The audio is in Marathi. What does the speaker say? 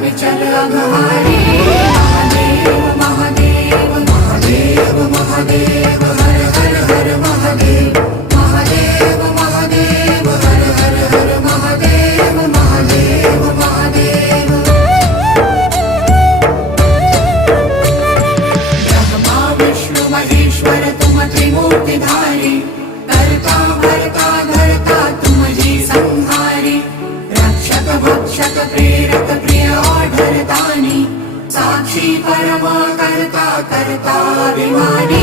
विचल अघहारी महादेव महादेव महादेव महादेव हर हर हर महादेव महादेव महादेव हर हर हर महादेव महादेव महादेव ब्रह्मा विष्णु महेश्वर तुम त्रिमूर्तिधारी करता भरता धरता तुम जी संहारी रक्षक भक्षक प्रेरक प्रिय आढरतानी साक्षी परमा करता करता अभिमानी